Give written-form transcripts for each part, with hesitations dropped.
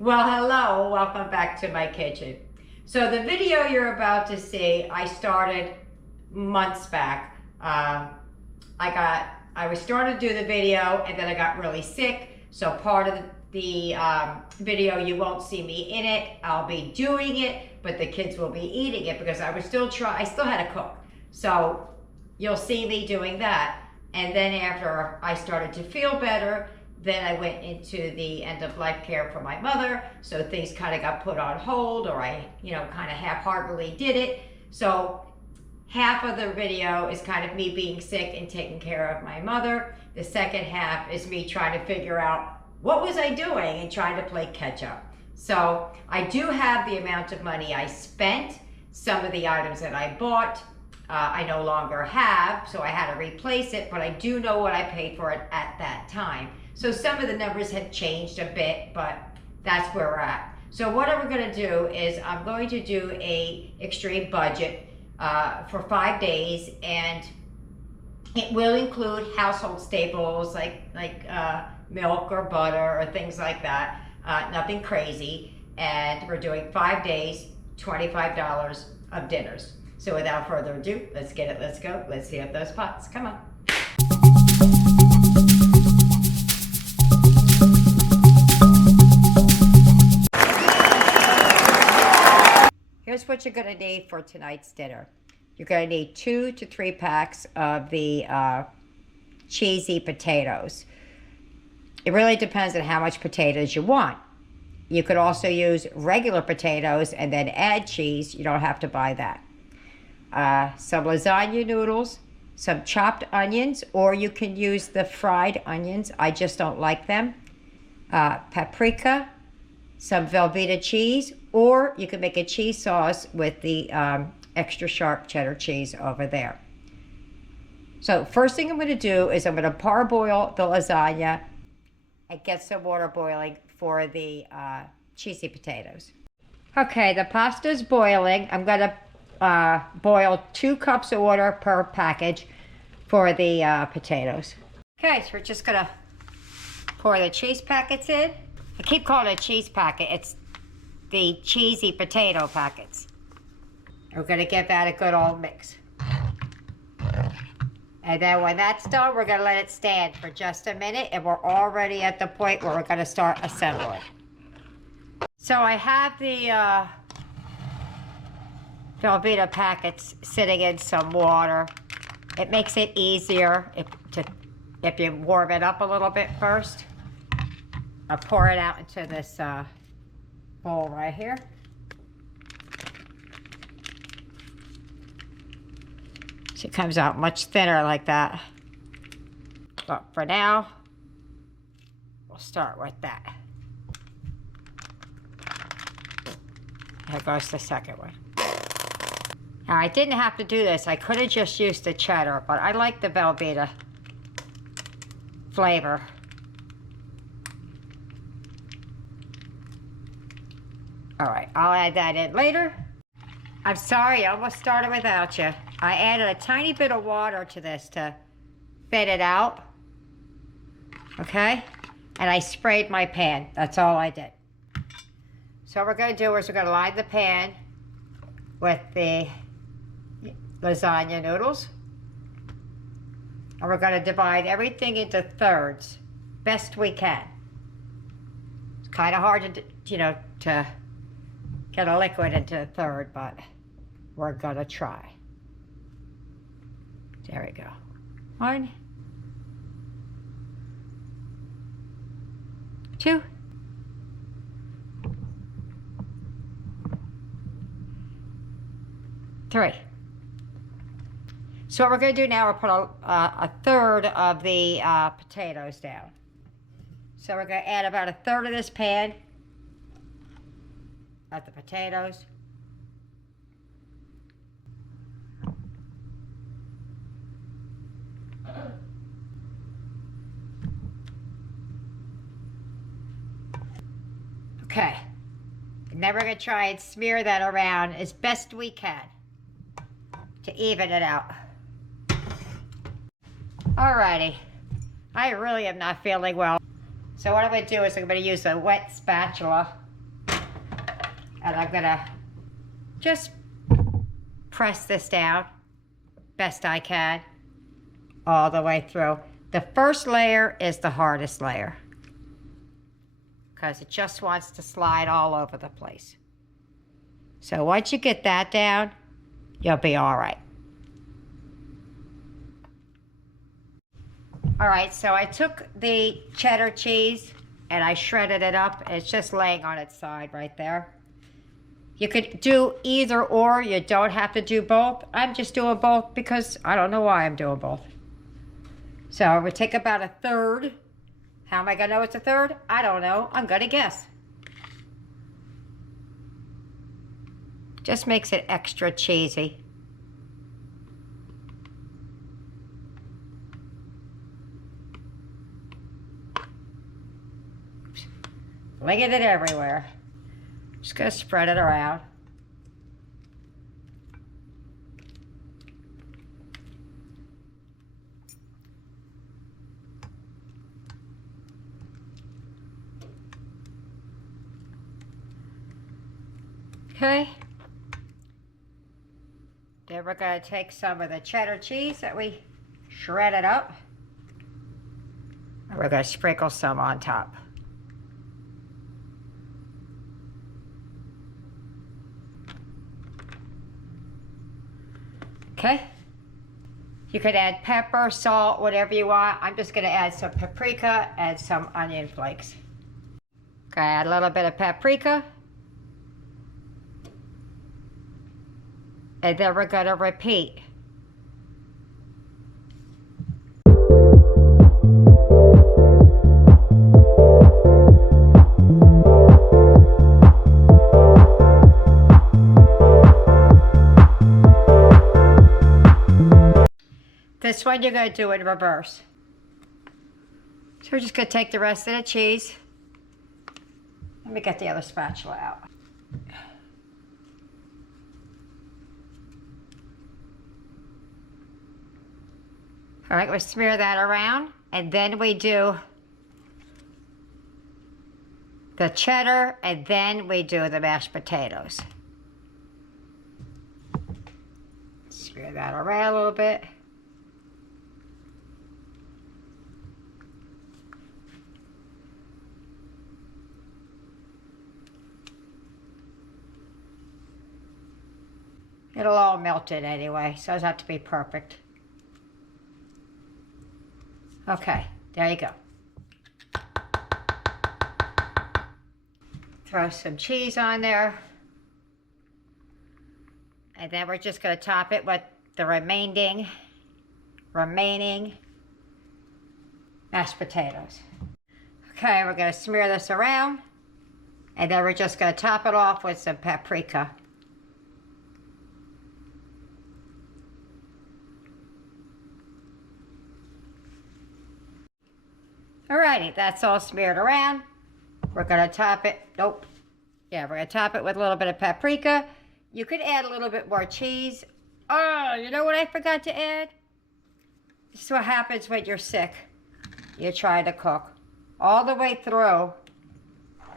Well, hello, welcome back to my kitchen. So the video you're about to see, I started months back. I was starting to do the video and then I got really sick. So part of the video, you won't see me in it. I'll be doing it, but the kids will be eating it because I still had to cook. So you'll see me doing that. And then after I started to feel better, then I went into the end-of-life care for my mother, so things kind of got put on hold, or I, kind of half-heartedly did it. So half of the video is kind of me being sick and taking care of my mother. The second half is me trying to figure out what was I doing and trying to play catch-up. So I do have the amount of money I spent. Some of the items that I bought, I no longer have, so I had to replace it, but I do know what I paid for it at that time. So some of the numbers have changed a bit, but that's where we're at. So what we're gonna do is I'm going to do a extreme budget for 5 days, and it will include household staples like milk or butter or things like that, nothing crazy. And we're doing 5 days, $25 of dinners. So without further ado, let's get it, let's go. Let's see up those pots, come on. Here's what you're gonna need for tonight's dinner. You're gonna need 2 to 3 packs of the cheesy potatoes. It really depends on how much potatoes you want. You could also use regular potatoes and then add cheese. You don't have to buy that. Some lasagna noodles, some chopped onions, or you can use the fried onions. I just don't like them. Paprika, some Velveeta cheese, or you can make a cheese sauce with the extra sharp cheddar cheese over there. So first thing I'm going to do is I'm going to parboil the lasagna and get some water boiling for the cheesy potatoes. Okay, the pasta's boiling. I'm going to boil 2 cups of water per package for the potatoes. Okay, so we're just going to pour the cheese packets in. I keep calling it a cheese packet. It's the cheesy potato packets. We're going to give that a good old mix. And then when that's done, we're going to let it stand for just a minute, and we're already at the point where we're going to start assembling. So I have the Velveeta packets sitting in some water. It makes it easier if you warm it up a little bit first. I'll pour it out into this bowl right here. So it comes out much thinner like that. But for now, we'll start with that. There goes the second one. Now, I didn't have to do this. I could have just used the cheddar, but I like the Velveeta flavor. All right, I'll add that in later. I'm sorry, I almost started without you. I added a tiny bit of water to this to thin it out, okay? And I sprayed my pan, that's all I did. So what we're gonna do is we're gonna line the pan with the lasagna noodles. And we're gonna divide everything into thirds, best we can. It's kind of hard to, to get a liquid into a third, but we're gonna try. There we go. 1, 2, 3. So what we're gonna do now, we'll put a third of the potatoes down. So we're gonna add about a third of this pan of the potatoes. Okay, and then we're gonna try and smear that around as best we can to even it out. Alrighty, I really am not feeling well. So what I'm gonna do is I'm gonna use a wet spatula And I'm gonna just press this down best I can all the way through. The first layer is the hardest layer because it just wants to slide all over the place. So once you get that down, you'll be all right. All right, so I took the cheddar cheese and I shredded it up. It's just laying on its side right there. You could do either or, you don't have to do both. I'm just doing both because I don't know why I'm doing both. So we take about a third. How am I gonna know it's a third? I don't know, I'm gonna guess. Just makes it extra cheesy. Flinging it everywhere. Just gonna spread it around. Okay. Then we're gonna take some of the cheddar cheese that we shredded up, and we're gonna sprinkle some on top. Okay, you could add pepper, salt, whatever you want. I'm just gonna add some paprika and some onion flakes. Okay, add a little bit of paprika. And then we're gonna repeat. This one you're going to do in reverse. So we're just going to take the rest of the cheese. Let me get the other spatula out. All right, we smear that around, and then we do the cheddar, and then we do the mashed potatoes. Smear that around a little bit. It'll all melt in anyway, so it doesn't have to be perfect. Okay, there you go. Throw some cheese on there. And then we're just going to top it with the remaining mashed potatoes. Okay, we're going to smear this around. And then we're just going to top it off with some paprika. Alrighty, that's all smeared around. We're gonna top it, we're gonna top it with a little bit of paprika. You could add a little bit more cheese. Oh, you know what I forgot to add? This is what happens when you're sick. You're trying to cook. All the way through,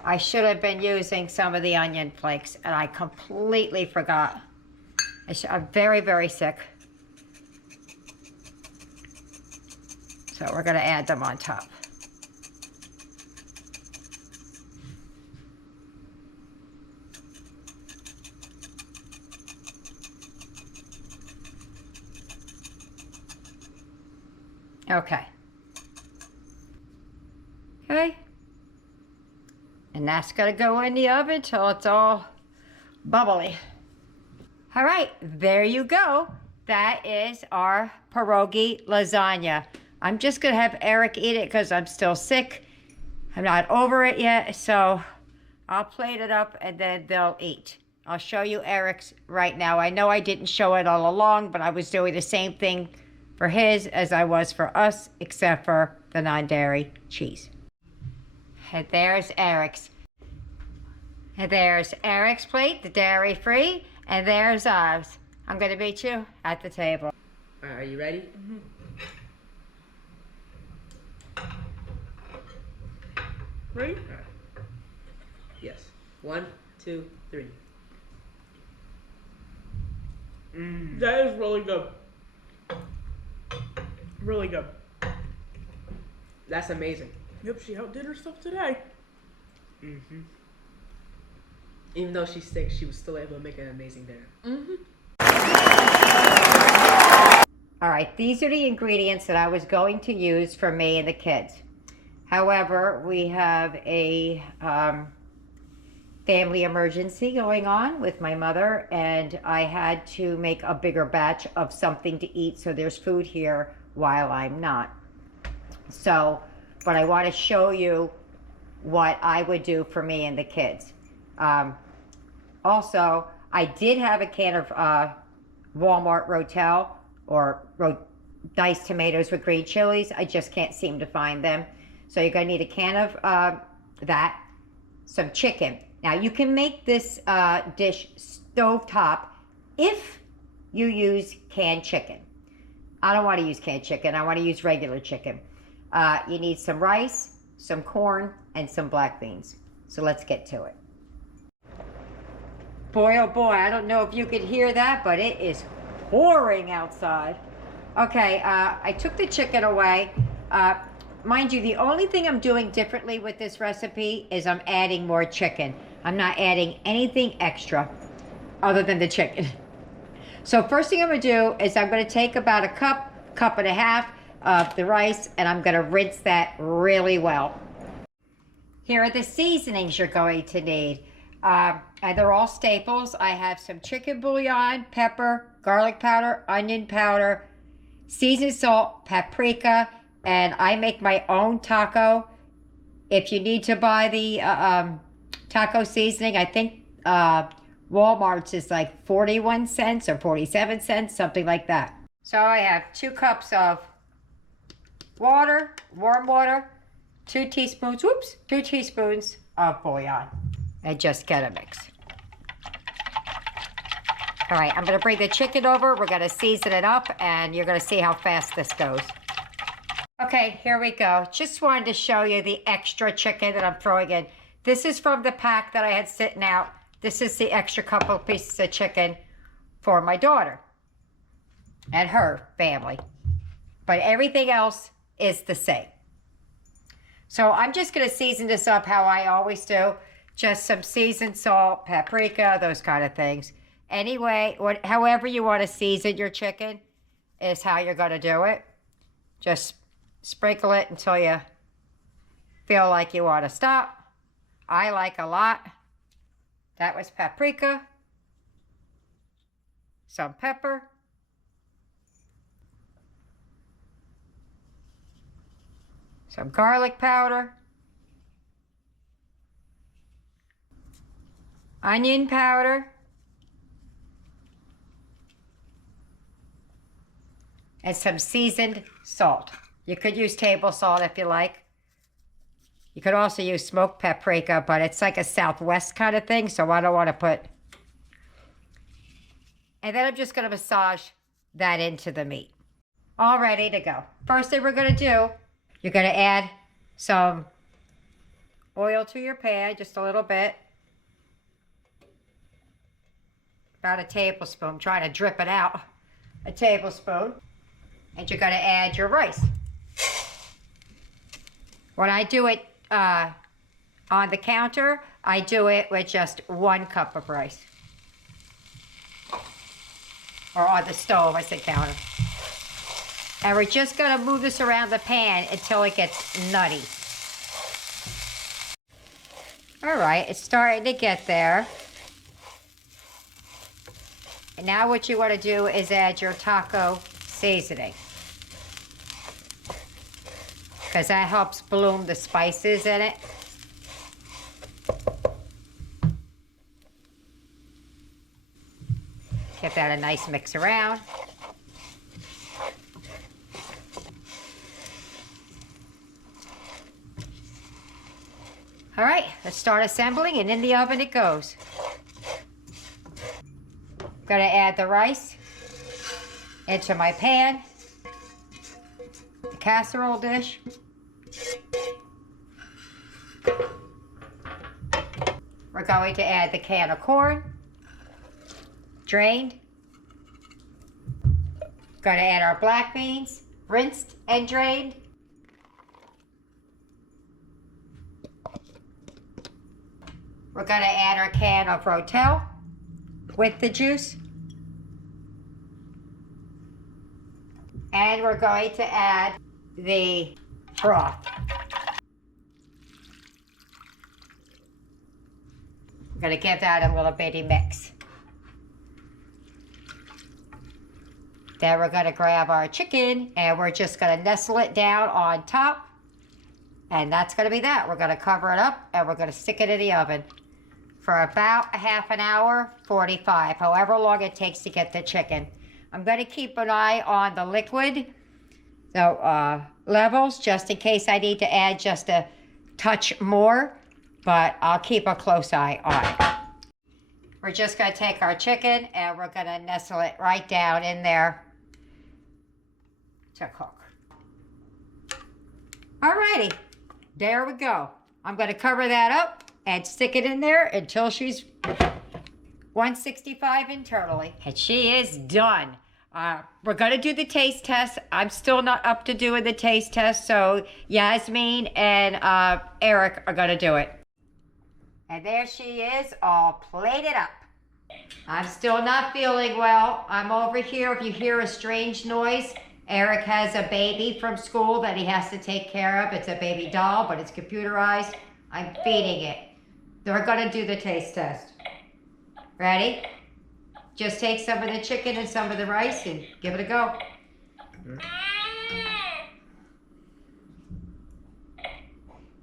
I should have been using some of the onion flakes, and I completely forgot. I'm very, very sick. So we're gonna add them on top. Okay. Okay. And that's gonna go in the oven till it's all bubbly. All right, there you go. That is our pierogi lasagna. I'm just gonna have Eric eat it because I'm still sick. I'm not over it yet, so I'll plate it up and then they'll eat. I'll show you Eric's right now. I know I didn't show it all along, but I was doing the same thing for his as I was for us, except for the non-dairy cheese. And there's Eric's. And there's Eric's plate, the dairy-free, and there's ours. I'm gonna meet you at the table. All right, are you ready? Mm-hmm. Ready? All right. Yes. 1, 2, 3. That is really good. Really good. That's amazing. Yep, she outdid herself today. Even though she's sick, she was still able to make an amazing dinner. All right, these are the ingredients that I was going to use for me and the kids. However, we have a family emergency going on with my mother, and I had to make a bigger batch of something to eat, so there's food here while I'm not. So, but I want to show you what I would do for me and the kids. Also, I did have a can of Walmart Rotel or diced tomatoes with green chilies. I just can't seem to find them. So you're going to need a can of that, some chicken. Now you can make this dish stovetop if you use canned chicken. I don't want to use canned chicken. I want to use regular chicken. You need some rice, some corn, and some black beans. So let's get to it. Boy, oh boy, I don't know if you could hear that, but it is pouring outside. Okay, I took the chicken away. Mind you, the only thing I'm doing differently with this recipe is I'm adding more chicken. I'm not adding anything extra other than the chicken. So first thing I'm gonna do is I'm gonna take about a cup and a half of the rice, and I'm gonna rinse that really well. Here are the seasonings you're going to need. And they're all staples. I have some chicken bouillon, pepper, garlic powder, onion powder, seasoned salt, paprika, and I make my own taco. If you need to buy the taco seasoning, I think Walmart's is like 41 cents or 47 cents, something like that. So I have 2 cups of water, warm water, 2 teaspoons of bouillon, and just get a mix. All right, I'm gonna bring the chicken over. We're gonna season it up, and you're gonna see how fast this goes. Okay, here we go. Just wanted to show you the extra chicken that I'm throwing in. This is from the pack that I had sitting out. This is the extra couple pieces of chicken for my daughter and her family. But everything else is the same. So I'm just gonna season this up how I always do. Just some seasoned salt, paprika, those kind of things. Anyway, however you want to season your chicken is how you're going to do it. Just sprinkle it until you feel like you want to stop. I like a lot. That was paprika, some pepper, some garlic powder, onion powder, and some seasoned salt. You could use table salt if you like. You could also use smoked paprika, but it's like a Southwest kind of thing, so I don't want to put. And then I'm just going to massage that into the meat. All ready to go. First thing we're going to do, you're going to add some oil to your pan, just a little bit. About a tablespoon. I'm trying to drip it out. A tablespoon. And you're going to add your rice. When I do it on the counter, I do it with just 1 cup of rice. Or on the stove, I said counter. And we're just going to move this around the pan until it gets nutty. All right, it's starting to get there. And now what you want to do is add your taco seasoning, because that helps bloom the spices in it. Give that a nice mix around. All right, let's start assembling, and in the oven it goes. I'm gonna add the rice into my pan, the casserole dish. We're going to add the can of corn, drained. Going to add our black beans, rinsed and drained. We're going to add our can of Rotel with the juice. And we're going to add the broth. We're going to give that a little bitty mix. Then we're going to grab our chicken and we're just going to nestle it down on top. And that's going to be that. We're going to cover it up and we're going to stick it in the oven for about a half an hour, 45, however long it takes to get the chicken. I'm going to keep an eye on the liquid levels just in case I need to add just a touch more, but I'll keep a close eye on it. We're just going to take our chicken and we're going to nestle it right down in there to cook. Alrighty, there we go. I'm going to cover that up and stick it in there until she's 165 internally. And she is done. We're going to do the taste test. I'm still not up to doing the taste test, so Yasmin and Eric are going to do it. And there she is, all plated up. I'm still not feeling well. I'm over here. If you hear a strange noise, Eric has a baby from school that he has to take care of. It's a baby doll, but it's computerized. I'm feeding it. They're going to do the taste test. Ready? Just take some of the chicken and some of the rice and give it a go.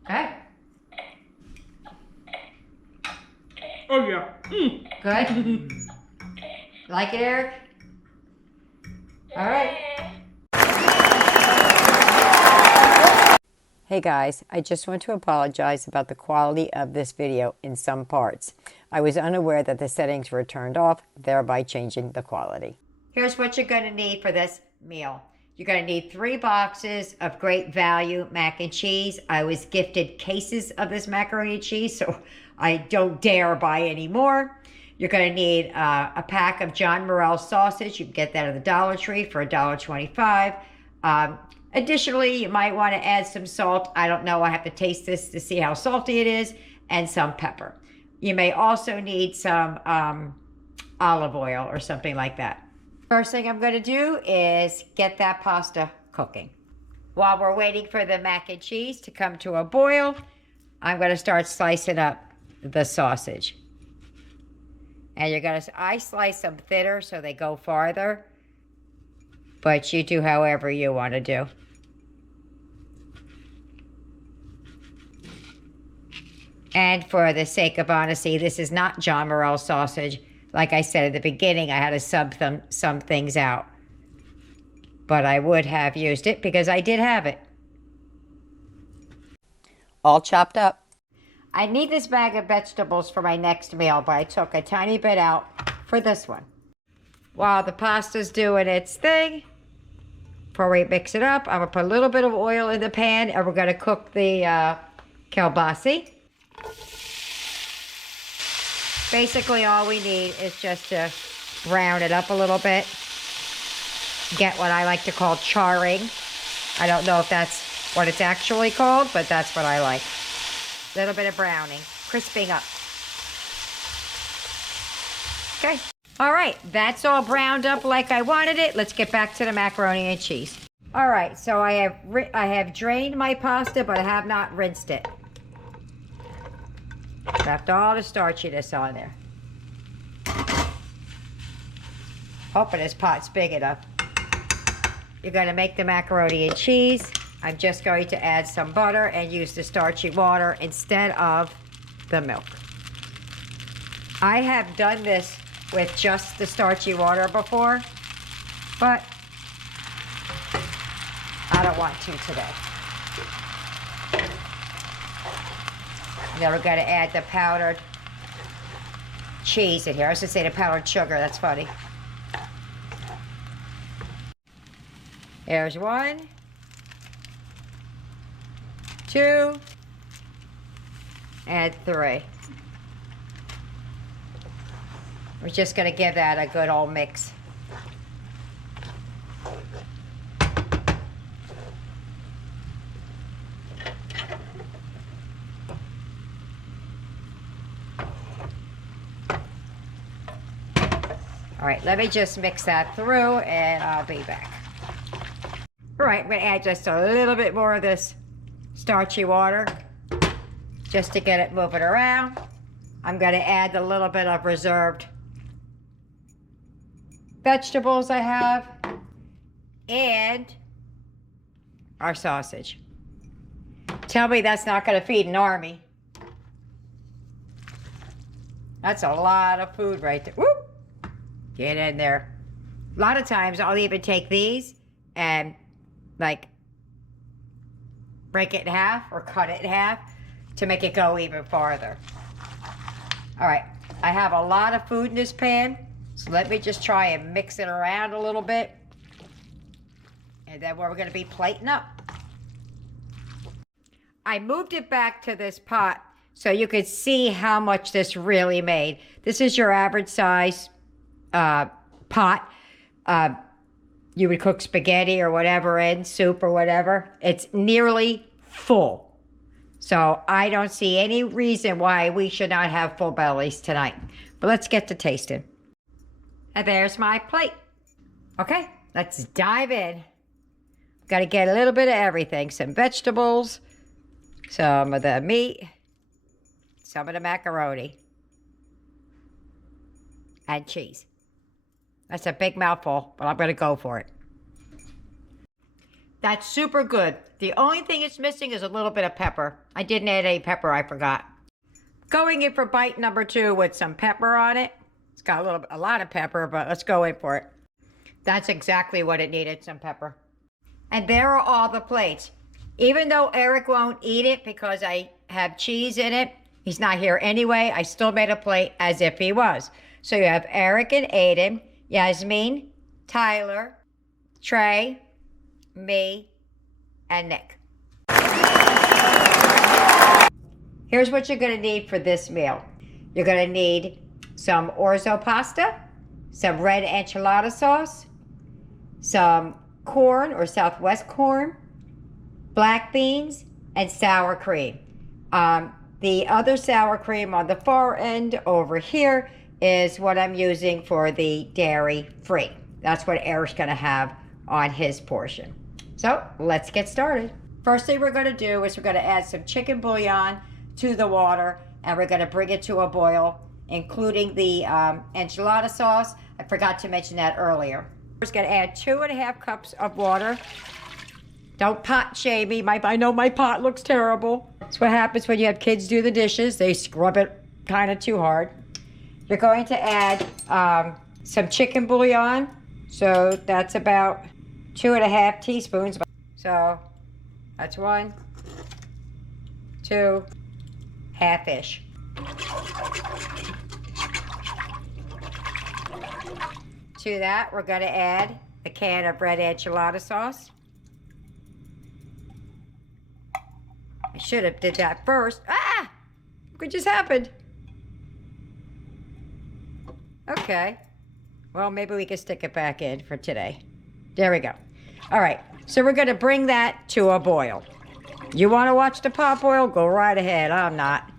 Okay. Oh yeah. Good? Like it, Eric? All right. Hey guys, I just want to apologize about the quality of this video in some parts. I was unaware that the settings were turned off, thereby changing the quality. Here's what you're going to need for this meal. You're going to need 3 boxes of great value mac and cheese. I was gifted cases of this macaroni and cheese, so I don't dare buy any more. You're going to need a pack of John Morrell sausage. You can get that at the Dollar Tree for $1.25. Additionally, you might want to add some salt. I don't know. I have to taste this to see how salty it is, and some pepper. You may also need some olive oil or something like that. First thing I'm going to do is get that pasta cooking. While we're waiting for the mac and cheese to come to a boil, I'm going to start slicing up the sausage. And you're going to, I slice them thinner so they go farther, but you do however you want to do. And for the sake of honesty, this is not John Morrell sausage. Like I said at the beginning, I had to sub some things out. But I would have used it because I did have it. All chopped up. I need this bag of vegetables for my next meal, but I took a tiny bit out for this one. While the pasta's doing its thing, before we mix it up, I'm going to put a little bit of oil in the pan, and we're going to cook the kielbasi. Basically, all we need is just to brown it up a little bit. Get what I like to call charring. I don't know if that's what it's actually called, but that's what I like. A little bit of browning, crisping up. Okay. All right, that's all browned up like I wanted it. Let's get back to the macaroni and cheese. All right, so I have drained my pasta, but I have not rinsed it. Left all the starchiness on there. Hoping this pot's big enough. You're going to make the macaroni and cheese. I'm just going to add some butter and use the starchy water instead of the milk. I have done this with just the starchy water before, but I don't want to today. Then we're going to add the powdered cheese in here. I was going to say the powdered sugar. That's funny. There's 1, 2, and 3. We're just gonna give that a good old mix. All right, let me just mix that through and I'll be back. All right, I'm gonna add just a little bit more of this starchy water just to get it moving around. I'm gonna add a little bit of reserved vegetables I have and our sausage. Tell me that's not gonna feed an army. That's a lot of food right there. Whoop! Get in there. A lot of times I'll even take these and like break it in half or cut it in half to make it go even farther. All right, I have a lot of food in this pan, so let me just try and mix it around a little bit. And then we're gonna be plating up. I moved it back to this pot so you could see how much this really made. This is your average size pot. You would cook spaghetti or whatever in, soup or whatever. It's nearly full. So I don't see any reason why we should not have full bellies tonight. But let's get to tasting. And there's my plate. Okay, let's dive in. Got to get a little bit of everything. Some vegetables, some of the meat, some of the macaroni, and cheese. That's a big mouthful, but I'm going to go for it. That's super good. The only thing it's missing is a little bit of pepper. I didn't add any pepper, I forgot. Going in for bite number 2 with some pepper on it. It's got a lot of pepper, but let's go in for it. That's exactly what it needed, some pepper. And there are all the plates. Even though Eric won't eat it because I have cheese in it, he's not here anyway, I still made a plate as if he was. So you have Eric and Aiden, Yasmin, Tyler, Trey, me, and Nick. Here's what you're gonna need for this meal. You're gonna need some orzo pasta, some red enchilada sauce, some corn or Southwest corn, black beans, and sour cream. The other sour cream on the far end over here is what I'm using for the dairy free. That's what Eric's gonna have on his portion. So let's get started. First thing we're gonna do is we're gonna add some chicken bouillon to the water and we're gonna bring it to a boil, including the enchilada sauce. I forgot to mention that earlier. We're just gonna add 2.5 cups of water. Don't pot shame me. I know my pot looks terrible. That's what happens when you have kids do the dishes. They scrub it kind of too hard. You're going to add some chicken bouillon. So that's about 2.5 teaspoons. So that's 1, 2, half-ish. To that, we're going to add a can of red enchilada sauce. I should have did that first. Ah! What just happened? Okay. Well, maybe we can stick it back in for today. There we go. All right. So we're going to bring that to a boil. You want to watch the pot boil? Go right ahead. I'm not.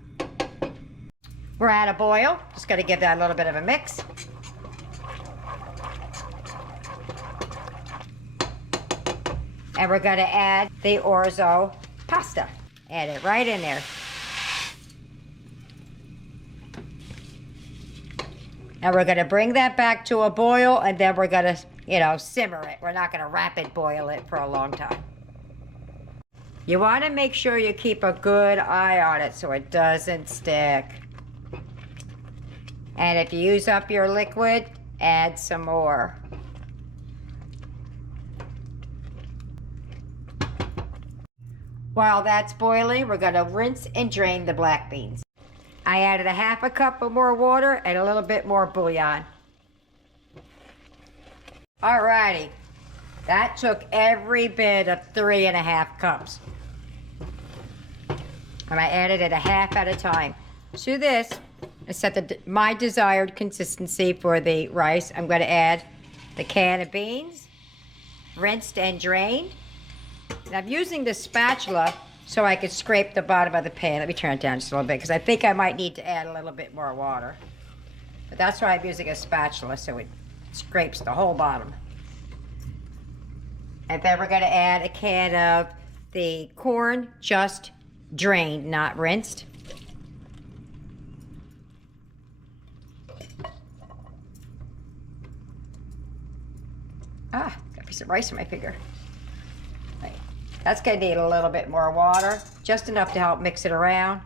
We're at a boil. Just going to give that a little bit of a mix. And we're going to add the orzo pasta. Add it right in there. And we're going to bring that back to a boil, and then we're going to, simmer it. We're not going to rapid boil it for a long time. You want to make sure you keep a good eye on it so it doesn't stick. And if you use up your liquid, add some more. While that's boiling, we're going to rinse and drain the black beans. I added 1/2 cup of more water and a little bit more bouillon. Alrighty, that took every bit of 3.5 cups. And I added it 1/2 at a time. To this, to set my desired consistency for the rice, I'm going to add the can of beans, rinsed and drained. And I'm using the spatula so I could scrape the bottom of the pan. Let me turn it down just a little bit because I think I might need to add a little bit more water. But that's why I'm using a spatula, so it scrapes the whole bottom. And then we're going to add a can of the corn, just drained, not rinsed. Got a piece of rice in my finger. Right. That's going to need a little bit more water, just enough to help mix it around.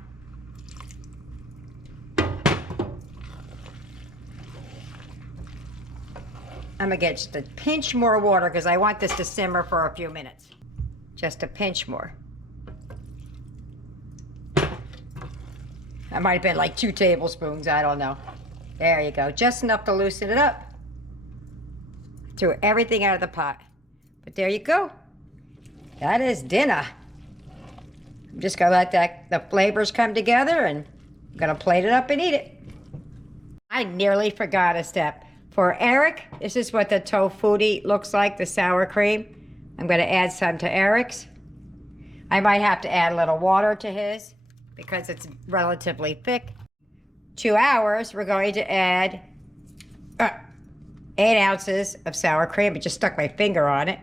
I'm going to get just a pinch more water because I want this to simmer for a few minutes. Just a pinch more. That might have been like 2 tablespoons, I don't know. There you go, just enough to loosen it up. Threw everything out of the pot. But there you go. That is dinner. I'm just gonna let the flavors come together and I'm gonna plate it up and eat it. I nearly forgot a step. For Eric, this is what the tofutti looks like, the sour cream. I'm gonna add some to Eric's. I might have to add a little water to his because it's relatively thick. 2 hours, we're going to add 8 ounces of sour cream. I just stuck my finger on it.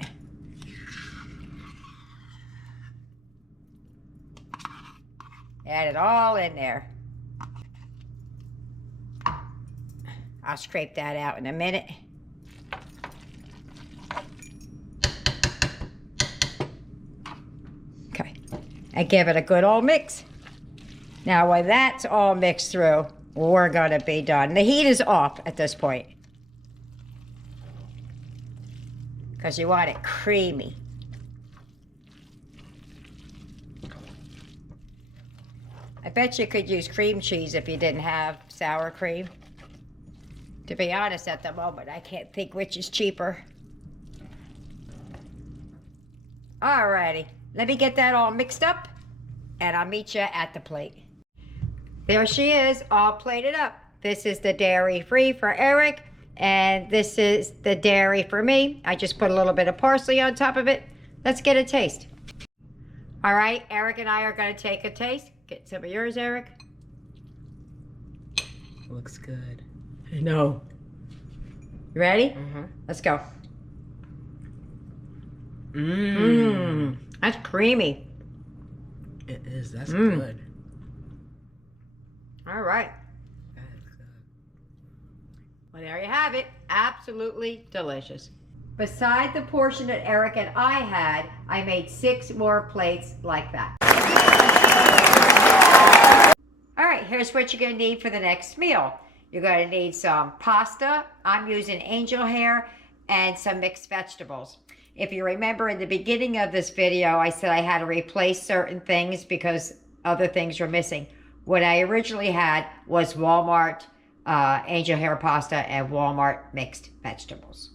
Add it all in there. I'll scrape that out in a minute. Okay, and give it a good old mix. Now when that's all mixed through, we're gonna be done. The heat is off at this point, because you want it creamy. I bet you could use cream cheese if you didn't have sour cream. To be honest, at the moment, I can't think which is cheaper. Alrighty, let me get that all mixed up, and I'll meet you at the plate. There she is, all plated up. This is the dairy-free for Eric, and this is the dairy for me. I just put a little bit of parsley on top of it. Let's get a taste. All right, Eric and I are gonna take a taste. Get some of yours, Eric. Looks good. I know. You ready? Mm-hmm. Let's go. Mmm, that's creamy. It is, that's good. All right. That is good. Well, there you have it. Absolutely delicious. Beside the portion that Eric and I had, I made 6 more plates like that. All right, here's what you're gonna need for the next meal. You're gonna need some pasta. I'm using angel hair and some mixed vegetables. If you remember in the beginning of this video, I said I had to replace certain things because other things were missing. What I originally had was Walmart angel hair pasta and Walmart mixed vegetables.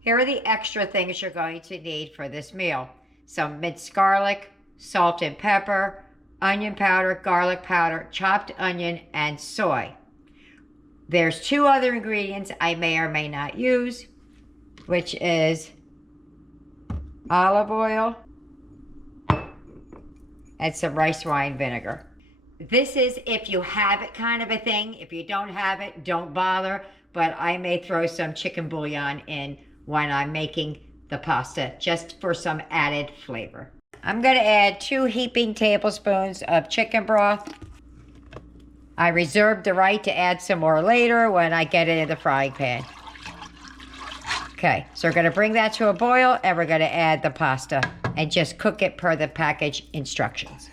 Here are the extra things you're going to need for this meal. Some minced garlic, salt and pepper, onion powder, garlic powder, chopped onion, and soy. There's 2 other ingredients I may or may not use, which is olive oil and some rice wine vinegar. This is if you have it kind of a thing. If you don't have it, don't bother, but I may throw some chicken bouillon in when I'm making the pasta, just for some added flavor. I'm gonna add 2 heaping tablespoons of chicken broth. I reserve the right to add some more later when I get it in the frying pan. Okay, so we're gonna bring that to a boil and we're gonna add the pasta and just cook it per the package instructions.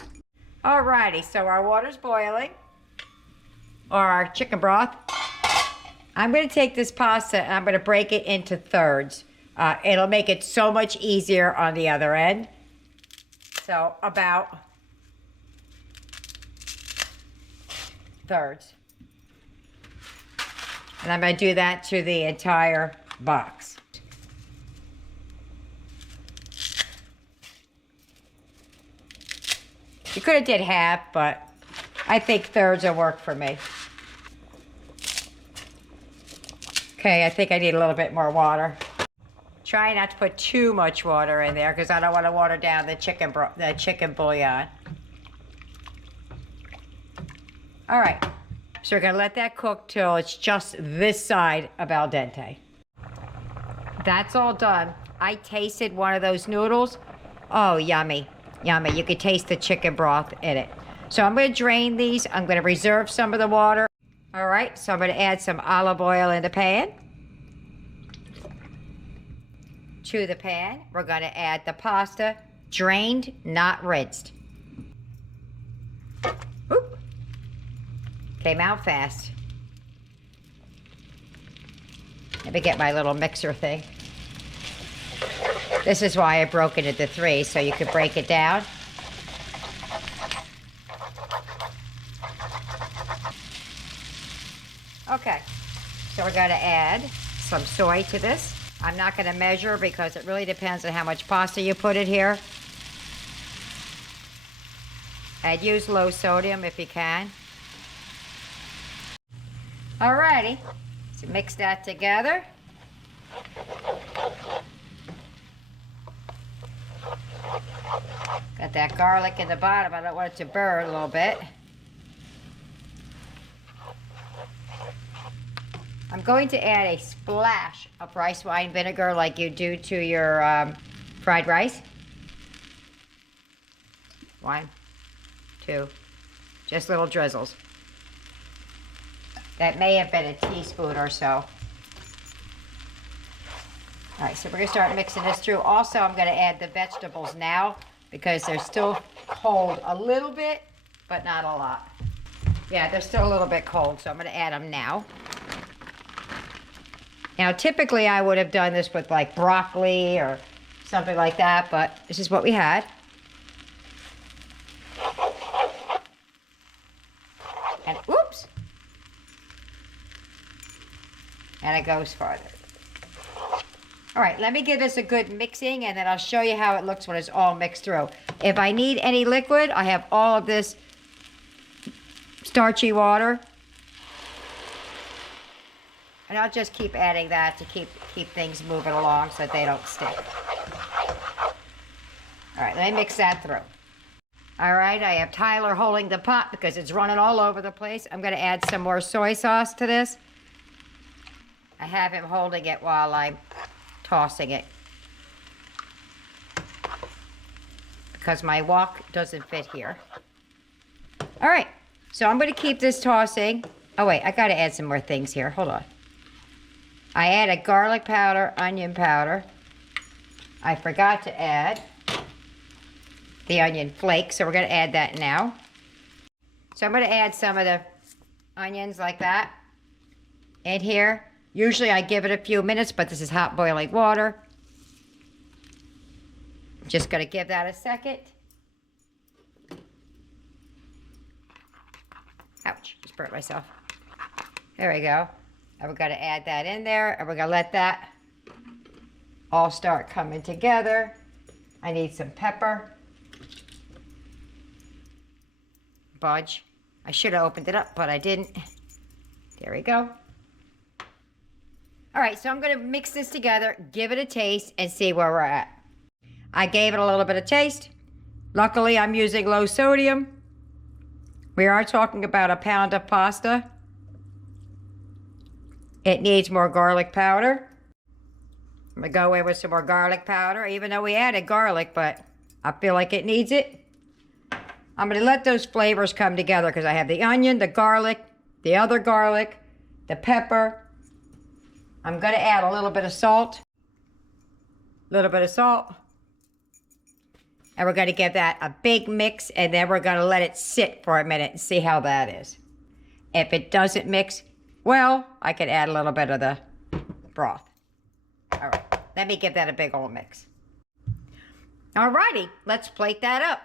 Alrighty, so our water's boiling, or our chicken broth. I'm gonna take this pasta and I'm gonna break it into thirds. It'll make it so much easier on the other end. So about thirds. And I'm gonna do that to the entire box. You could have did half, but I think thirds will work for me. Okay, I think I need a little bit more water. Try not to put too much water in there because I don't want to water down the chicken bouillon. All right, so we're gonna let that cook till it's just this side of al dente. That's all done. I tasted one of those noodles. Oh, yummy, yummy. You could taste the chicken broth in it. So I'm gonna drain these. I'm gonna reserve some of the water. All right, so I'm gonna add some olive oil in the pan. To the pan, we're gonna add the pasta, drained, not rinsed. Oop. Came out fast. Let me get my little mixer thing. This is why I broke it into 3, so you could break it down. Okay, so we're gonna add some soy to this. I'm not gonna measure because it really depends on how much pasta you put in here. I'd use low sodium if you can. Alrighty, so mix that together. Got that garlic in the bottom. I don't want it to burn a little bit. I'm going to add a splash of rice wine vinegar like you do to your fried rice. 1, 2, just little drizzles. That may have been a teaspoon or so. All right, so we're gonna start mixing this through. Also, I'm gonna add the vegetables now because they're still cold a little bit, but not a lot. Yeah, they're still a little bit cold, so I'm gonna add them now. Now, typically I would have done this with like broccoli or something like that, but this is what we had. And oops. And it goes farther. All right, let me give this a good mixing and then I'll show you how it looks when it's all mixed through. If I need any liquid, I have all of this starchy water. And I'll just keep adding that to keep things moving along so that they don't stick. All right, let me mix that through. All right, I have Tyler holding the pot because it's running all over the place. I'm gonna add some more soy sauce to this. I have him holding it while I'm tossing it. Because my wok doesn't fit here. All right, so I'm gonna keep this tossing. Oh wait, I gotta add some more things here, hold on. I added garlic powder, onion powder. I forgot to add the onion flakes, so we're gonna add that now. So I'm gonna add some of the onions like that in here. Usually I give it a few minutes, but this is hot boiling water. Just gonna give that a second. Ouch, just burnt myself. There we go. And we're gonna add that in there, and we're gonna let that all start coming together. I need some pepper. Budge. I should have opened it up, but I didn't. There we go. All right, so I'm gonna mix this together, give it a taste, and see where we're at. I gave it a little bit of taste. Luckily, I'm using low sodium. We are talking about a pound of pasta. It needs more garlic powder. I'm gonna go in with some more garlic powder, even though we added garlic, but I feel like it needs it. I'm gonna let those flavors come together because I have the onion, the garlic, the other garlic, the pepper. I'm gonna add a little bit of salt. And we're gonna give that a big mix, and then we're gonna let it sit for a minute and see how that is. If it doesn't mix, well, I could add a little bit of the broth. All right, let me give that a big old mix. All righty, let's plate that up.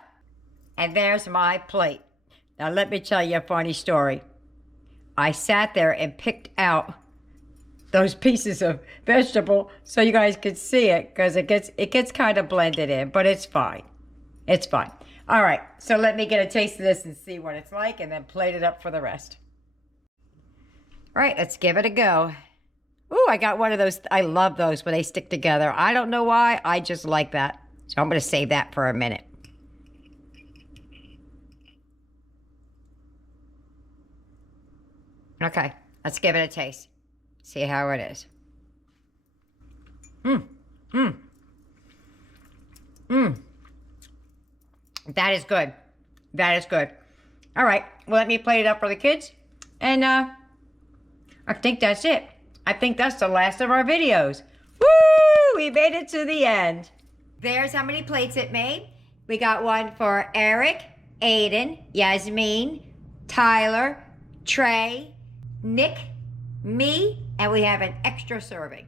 And there's my plate. Now let me tell you a funny story. I sat there and picked out those pieces of vegetable so you guys could see it because it gets kind of blended in, but it's fine. It's fine. All right, so let me get a taste of this and see what it's like, and then plate it up for the rest. All right, let's give it a go. Ooh, I got one of those. I love those when they stick together. I don't know why. I just like that. So I'm going to save that for a minute. Okay, let's give it a taste. See how it is. That is good. That is good. All right, well, let me plate it up for the kids. And I think that's it. I think that's the last of our videos. Woo! We made it to the end. There's how many plates it made. We got one for Eric, Aiden, Yasmin, Tyler, Trey, Nick, me, and we have an extra serving.